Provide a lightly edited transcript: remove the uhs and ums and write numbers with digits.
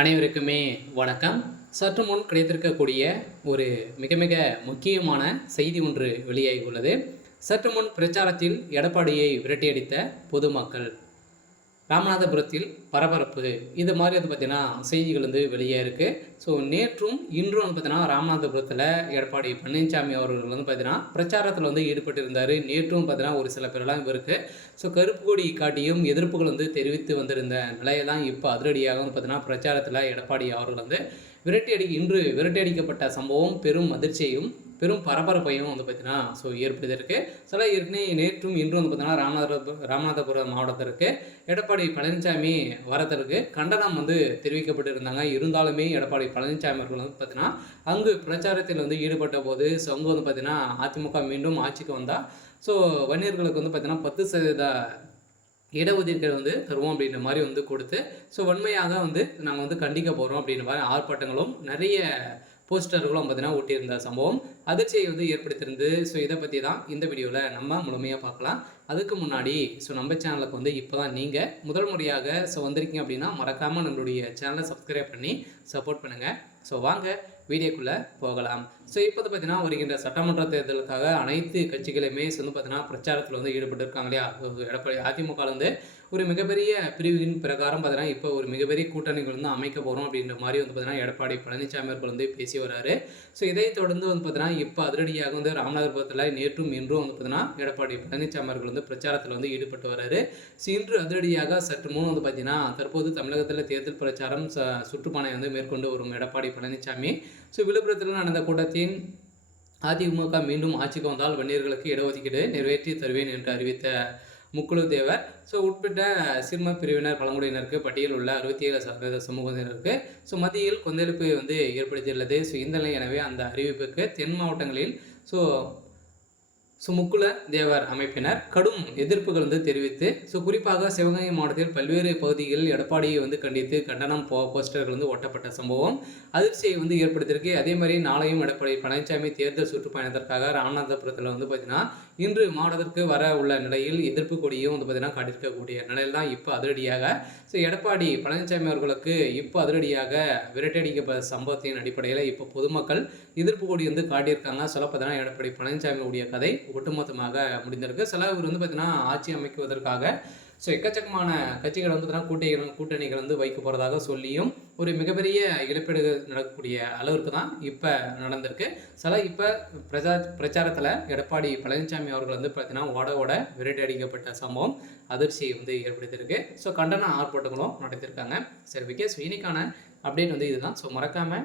அனைவருக்குமே வணக்கம். சற்று முன் கிடைத்திருக்கக்கூடிய ஒரு மிக மிக முக்கியமான செய்தி ஒன்று வெளியாகி உள்ளது. சற்று முன் பிரச்சாரத்தில் எடப்பாடியை விரட்டியடித்த பொதுமக்கள், ராமநாதபுரத்தில் பரபரப்பு, இது மாதிரி பார்த்தீங்கன்னா செய்திகள் வெளியே இருக்குது. ஸோ நேற்றும் இன்றும் பார்த்தீங்கன்னா ராமநாதபுரத்தில் எடப்பாடி பழனிசாமி அவர்கள் பார்த்தீங்கன்னா பிரச்சாரத்தில் ஈடுபட்டு இருந்தார். நேற்றும் பார்த்தீங்கன்னா ஒரு சில பேரெல்லாம் இவருக்கு கருப்பு கொடி காட்டியும் எதிர்ப்புகள் தெரிவித்து வந்திருந்த நிலையெல்லாம் இப்போ அதிரடியாக பார்த்தீங்கன்னா பிரச்சாரத்தில் எடப்பாடி அவர்கள் இன்று விரட்டியடிக்கப்பட்ட சம்பவம் பெரும் அதிர்ச்சியையும் பெரும் பரபரப்பையும் பார்த்தீங்கன்னா ஏற்படுத்தியிருக்கு. சில ஏற்கனவே நேற்றும் இன்றும் பார்த்தீங்கன்னா ராமநாதபுரம் மாவட்டத்திற்கு எடப்பாடி பழனிசாமி வரத்திற்கு கண்டனம் தெரிவிக்கப்பட்டு இருந்தாங்க. இருந்தாலுமே எடப்பாடி பழனிசாமி அவர்கள் பார்த்தீங்கன்னா அங்கு பிரச்சாரத்தில் ஈடுபட்ட போது அங்கு பார்த்தீங்கன்னா அதிமுக மீண்டும் ஆட்சிக்கு வந்தால் வன்னியர்களுக்கு பார்த்தீங்கன்னா 10% இடஒதுக்கீடு தருவோம் அப்படின்ற மாதிரி கொடுத்து வன்மையாக நாங்கள் கண்டிக்க போகிறோம் அப்படின்ற மாதிரி ஆர்ப்பாட்டங்களும் நிறைய போஸ்டர்களும் பார்த்தீங்கன்னா ஒட்டியிருந்த சம்பவம் அதிர்ச்சியை ஏற்படுத்தியிருந்து. இதை பற்றி தான் இந்த வீடியோவில் நம்ம முழுமையாக பார்க்கலாம். அதுக்கு முன்னாடி நம்ம சேனலுக்கு இப்போ தான் நீங்கள் முதல் முறையாக வந்திருக்கீங்க அப்படின்னா மறக்காமல் நம்மளுடைய சேனலை சப்ஸ்கிரைப் பண்ணி சப்போர்ட் பண்ணுங்கள். வாங்க வீடியோக்குள்ளே போகலாம். இப்போ பார்த்தீங்கன்னா வருகின்ற சட்டமன்ற தேர்தலுக்காக அனைத்து கட்சிகளுமே பார்த்தீங்கன்னா பிரச்சாரத்தில் ஈடுபட்டு இருக்காங்க இல்லையா. எடப்பாடி அதிமுக ஒரு மிகப்பெரிய பிரிவின் பிரகாரம் பார்த்தீங்கன்னா இப்போ ஒரு மிகப்பெரிய கூட்டணிகள் அமைக்க போகிறோம் அப்படின்ற மாதிரி பார்த்தீங்கன்னா எடப்பாடி பழனிசாமி அவர்கள் பேசி வர்றாரு. இதை தொடர்ந்து பார்த்தீங்கன்னா இப்போ அதிரடியாக ராமநாதபுரத்தில் நேற்றும் இன்றும் பார்த்தீங்கன்னா எடப்பாடி பழனிசாமி அவர்கள் பிரச்சாரத்தில் ஈடுபட்டு வர்றாரு. இன்று அதிரடியாக சற்று முன் பார்த்தீங்கன்னா தற்போது தமிழகத்தில் தேர்தல் பிரச்சாரம் சுற்றுப்பயணம் மேற்கொண்டு வரும் எடப்பாடி பழனிசாமி விழுப்புரத்தில் நடந்த கூட்டத்தின் அதிமுக மீண்டும் ஆட்சிக்கு வந்தால் வன்னியர்களுக்கு இடஒதுக்கீடு நிறைவேற்றி தருவேன் என்று அறிவித்த முக்குழு தேவர் உட்பட்ட சிறும பிரிவினர் பழங்குடியினருக்கு பட்டியல் உள்ள 67% சமூகத்தினருக்கு மத்தியில் கொந்தளிப்பு ஏற்படுத்தியுள்ளது. இந்த நிலை எனவே அந்த அறிவிப்புக்கு தென் மாவட்டங்களில் முக்குல தேவர் அமைப்பினர் கடும் எதிர்ப்புகள் தெரிவித்து குறிப்பாக சிவகங்கை மாவட்டத்தில் பல்வேறு பகுதிகளில் எடப்பாடியை கண்டித்து கண்டனம் போஸ்டர்கள் ஒட்டப்பட்ட சம்பவம் அதிர்ச்சியை ஏற்படுத்தியிருக்கு. அதே மாதிரி நாளையும் எடப்பாடி பழனிசாமி தேர்தல் சுற்றுப்பயணத்திற்காக ராமநாதபுரத்தில் பார்த்தீங்கன்னா இன்று மாவட்டத்திற்கு வர உள்ள நிலையில் எதிர்ப்பு கொடியும் பார்த்தீங்கன்னா காட்டியிருக்கக்கூடிய நிலையில் தான் இப்போ அதிரடியாக எடப்பாடி பழனிசாமி அவர்களுக்கு இப்போ அதிரடியாக விரட்டடிக்கப்பட்ட சம்பவத்தின் அடிப்படையில் இப்போ பொதுமக்கள் எதிர்ப்பு கொடி காட்டியிருக்காங்க. சொல்ல பார்த்தீங்கன்னா எடப்பாடி பழனிசாமியுடைய கதை ஒட்டுமொத்தமாக முடிந்திருக்கு. சில இவர் பார்த்தீங்கன்னா ஆட்சி அமைக்குவதற்காக எக்கச்சக்கமான கட்சிகள் பார்த்தீங்கன்னா கூட்டணிகள் வைக்க போகிறதாக சொல்லியும் ஒரு மிகப்பெரிய இழப்பீடு நடக்கக்கூடிய அளவிற்கு தான் இப்போ நடந்திருக்கு. சில இப்போ பிரச்சாரத்தில் எடப்பாடி பழனிசாமி அவர்கள் பார்த்தீங்கன்னா ஓட விரட்டி அடிக்கப்பட்ட சம்பவம் அதிர்ச்சியை ஏற்படுத்தியிருக்கு. கண்டன ஆர்ப்பாட்டங்களும் நடத்தியிருக்காங்க. சரி, விகேஸ் இன்னைக்கான அப்டேட் இதுதான். மறக்காமல்